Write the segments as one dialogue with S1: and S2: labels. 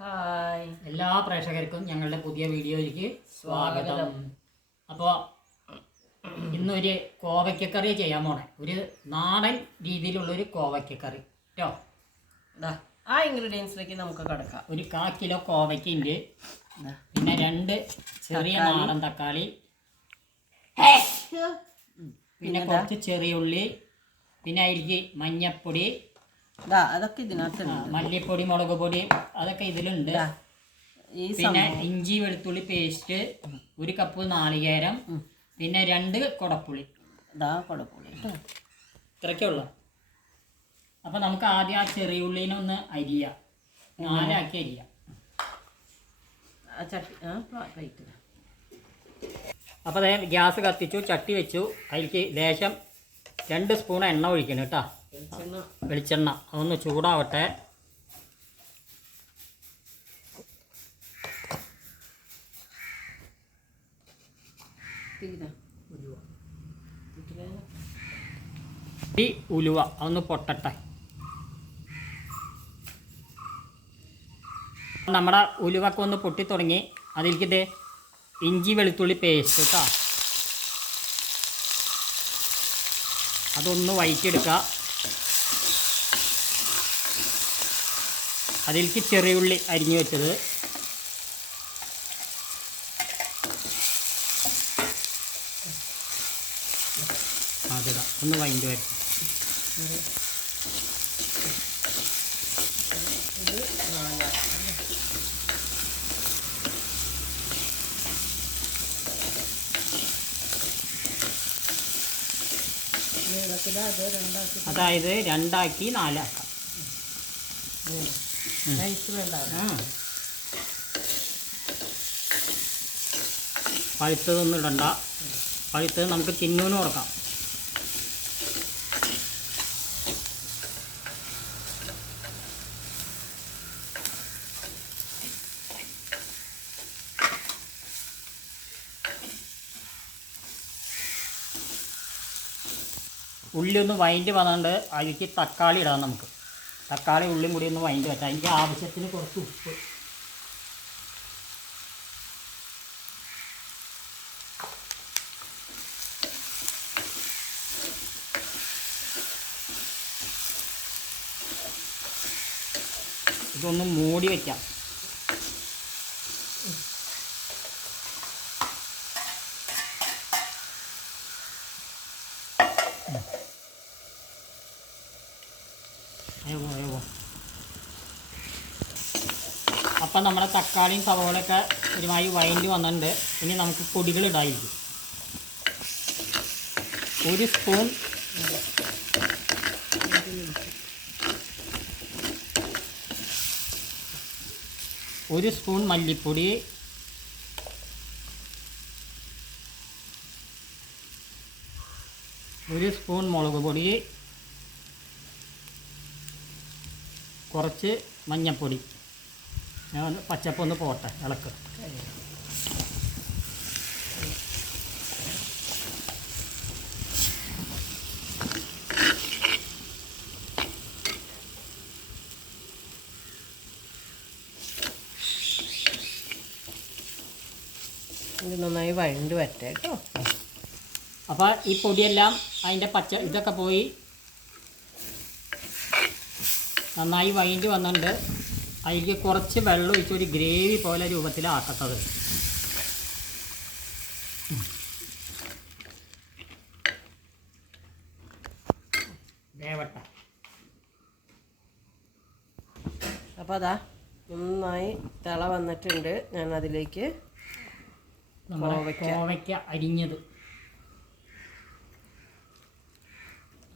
S1: Hi.
S2: എല്ലാ പ്രേക്ഷകർക്കും ഞങ്ങളുടെ പുതിയ വീഡിയോയിലേക്ക് സ്വാഗതം. അപ്പോൾ ഇന്നൊരു കോവയ്ക്കക്കറി ചെയ്യാൻ പോണേ. ഒരു നാടൻ രീതിയിലുള്ളൊരു കോവയ്ക്കക്കറി. കേട്ടോ
S1: ആ ഇൻഗ്രീഡിയൻസിലേക്ക് നമുക്ക് കിടക്കാം.
S2: ഒരു കാ കിലോ കോവയ്ക്കുണ്ട്. പിന്നെ രണ്ട് ചെറിയ നാടൻ തക്കാളി. പിന്നെ കുറച്ച് ചെറിയ ഉള്ളി. പിന്നെ അതിലേക്ക് മഞ്ഞപ്പൊടി.
S1: അതൊക്കെ ഇതിനകത്തുണ്ട്
S2: മല്ലിപ്പൊടി മുളക് പൊടി അതൊക്കെ ഇതിലുണ്ട്. പിന്നെ ഇഞ്ചി വെളുത്തുള്ളി പേസ്റ്റ് ഒരു കപ്പ് നാളികേരം പിന്നെ രണ്ട് കുടപ്പുളി.
S1: കുഴപ്പമില്ല കേട്ടോ
S2: ഇത്രയ്ക്കേ ഉള്ളു. അപ്പം നമുക്ക് ആദ്യം ആ ചെറിയ ഉള്ളിനെ ഒന്ന് അരിയാം. നാലാക്കി അരിയ അപ്പോൾ ഗ്യാസ് കത്തിച്ചു ചട്ടി വെച്ചു. അതിലേക്ക് ലേശം രണ്ട് സ്പൂൺ എണ്ണ ഒഴിക്കണം കേട്ടോ.
S1: വെളിച്ചെണ്ണ.
S2: അതൊന്ന് ചൂടാവട്ടെ. ഈ ഉലുവ അതൊന്ന് പൊട്ടട്ടെ. നമ്മുടെ ഉലുവൊക്കെ ഒന്ന് പൊട്ടി തുടങ്ങി അതിലേക്ക് ഇഞ്ചി വെളുത്തുള്ളി പേസ്റ്റ് കേട്ടോ അതൊന്ന് വഴറ്റിയെടുക്കുക അതിലേക്ക് ചെറിയുള്ളി അരിഞ്ഞു വെച്ചത്. അതിടാം ഒന്ന് വൈൻഡ് വരും അതായത് രണ്ടാക്കി നാലാക്കാം.
S1: നൈസ്
S2: പഴുത്തതൊന്നും ഇടണ്ട. പഴുത്തത് നമുക്ക് തിന്നൂന് കൊടുക്കാം. ഉള്ളി ഒന്ന് വൈൻഡ് വന്നുകൊണ്ട് അരിക്ക് തക്കാളി ഇടാം നമുക്ക്. തക്കാളി ഉള്ളിയും കൂടി ഒന്ന് വൈൻഡ് വെച്ചാൽ അതിന്റെ ആവശ്യത്തിന് കുറച്ച് ഉപ്പ്. ഇതൊന്ന് മൂടി വയ്ക്കാം അപ്പം നമ്മുടെ തക്കാളിയും സവോളയൊക്കെ ഒരുമാതിരി വൈൻഡ് വന്നിട്ടുണ്ട്. ഇനി നമുക്ക് പൊടികൾ ഇടായിരിക്കും. ഒരു സ്പൂൺ ഒരു സ്പൂൺ മല്ലിപ്പൊടി. ഒരു സ്പൂൺ മുളക് പൊടി. കുറച്ച് മഞ്ഞൾപ്പൊടി. ഞാൻ ഒന്ന് പച്ചപ്പ് ഒന്ന് പോട്ടെ ഇളക്ക്.
S1: ഇത് നന്നായി വഴണ്ട് വരട്ടെ കേട്ടോ.
S2: അപ്പോൾ ഈ പൊടിയെല്ലാം അതിന്റെ പച്ച ഇതൊക്കെ പോയി നന്നായി വൈൻഡ് വന്നിട്ടുണ്ട്. അതിലേക്ക് കുറച്ച് വെള്ളം ഒഴിച്ച് ഒരു ഗ്രേവി പോലെ രൂപത്തിലാക്കത്തത് ദേവട്ട
S1: അപ്പോൾ അതാ നന്നായി തിള വന്നിട്ടുണ്ട്. ഞാൻ അതിലേക്ക് കോവയ്ക്ക.
S2: അരിഞ്ഞത്.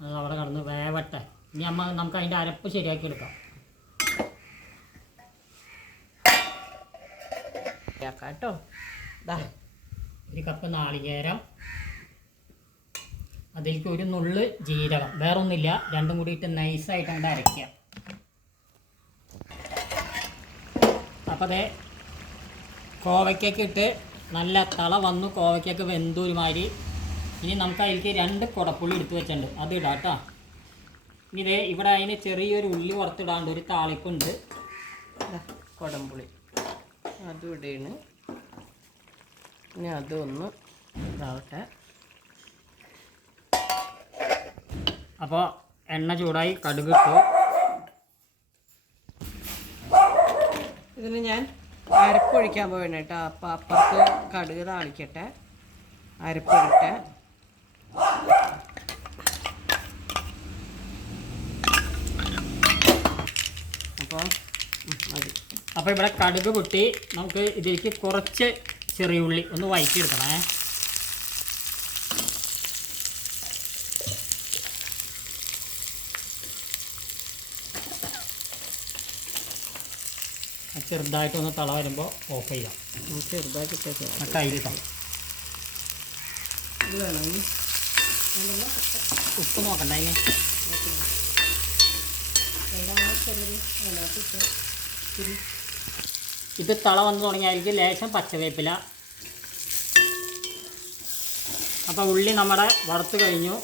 S2: അത് അവിടെ കടന്ന് വേവട്ടെ. ഇനി അമ്മ നമുക്ക് അതിന്റെ അരപ്പ് ശരിയാക്കി എടുക്കാം
S1: ആക്കാം കേട്ടോ ദാ.
S2: ഒരു കപ്പ് നാളികേരം. അതിലേക്ക് ഒരു നുള്ള് ജീരകം. വേറൊന്നുമില്ല. രണ്ടും കൂടിയിട്ട് നൈസായിട്ട് അങ്ങോട്ട് അരയ്ക്കുക. അപ്പോൾ അതേ കോവയ്ക്കൊക്കെ ഇട്ട് നല്ല തള വന്നു. കോവയ്ക്കൊക്കെ വെന്തൊരുമാതിരി. ഇനി നമുക്ക് അതിലേക്ക് രണ്ട് കുടപ്പുള്ളി എടുത്ത് വെച്ചിട്ടുണ്ട്. അത് ഇടാം കേട്ടോ. ഇനി ഇതേ ഇവിടെ അതിന് ചെറിയൊരു ഉള്ളി പുറത്തിടാണ്ട് ഒരു താളിപ്പുണ്ട്.
S1: കുടംപുളി. അതും ഇടയാണ് ഇനി അതൊന്ന് ഇതാവട്ടെ.
S2: അപ്പോൾ എണ്ണ ചൂടായി കടുക് ഇട്ടു.
S1: ഇതിന് ഞാൻ അരപ്പൊഴിക്കാൻ പോവാണ് കേട്ടോ. അപ്പോൾ അപ്പുറത്ത് കടുക് താളിക്കട്ടെ. അരപ്പിടട്ടെ അപ്പോൾ മതി
S2: അപ്പോൾ ഇവിടെ കടുക് പൊട്ടി. നമുക്ക് ഇതിലേക്ക് കുറച്ച് ചെറിയ ഉള്ളി ഒന്ന് വഴറ്റിയെടുക്കണേ ചെറുതായിട്ടൊന്ന് തള വരുമ്പോൾ ഓഫ് ചെയ്യാം.
S1: ചെറുതായിട്ട് ഇനി?
S2: ഉപ്പ് നോക്കണ്ട അതിന് ഇത് തള വന്ന് തുടങ്ങിയായിരിക്കും ലേശം പച്ചവേപ്പില. അപ്പോൾ ഉള്ളി നമ്മുടെ വറുത്ത് കഴിഞ്ഞു.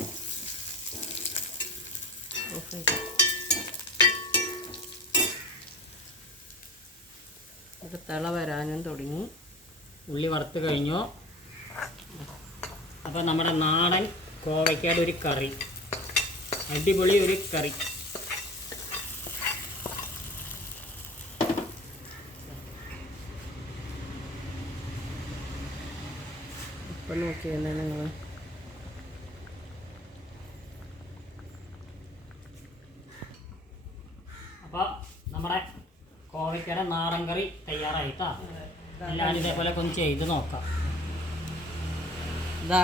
S1: ഇത് തിള വരാനും തുടങ്ങി.
S2: ഉള്ളി വറുത്ത് കഴിഞ്ഞു. അപ്പോൾ നമ്മുടെ നാടൻ കോവയ്ക്കയുടെ ഒരു കറി. അടിപൊളി ഒരു കറി.
S1: ഇപ്പം നോക്കിയല്ലേ നിങ്ങൾ
S2: അപ്പോൾ നമ്മുടെ കോവയ്ക്കയുടെ നാടൻ കറി തയ്യാറായിട്ടാ. എല്ലാവരും ഇതേപോലെ ഒന്ന് ചെയ്ത് നോക്കാം.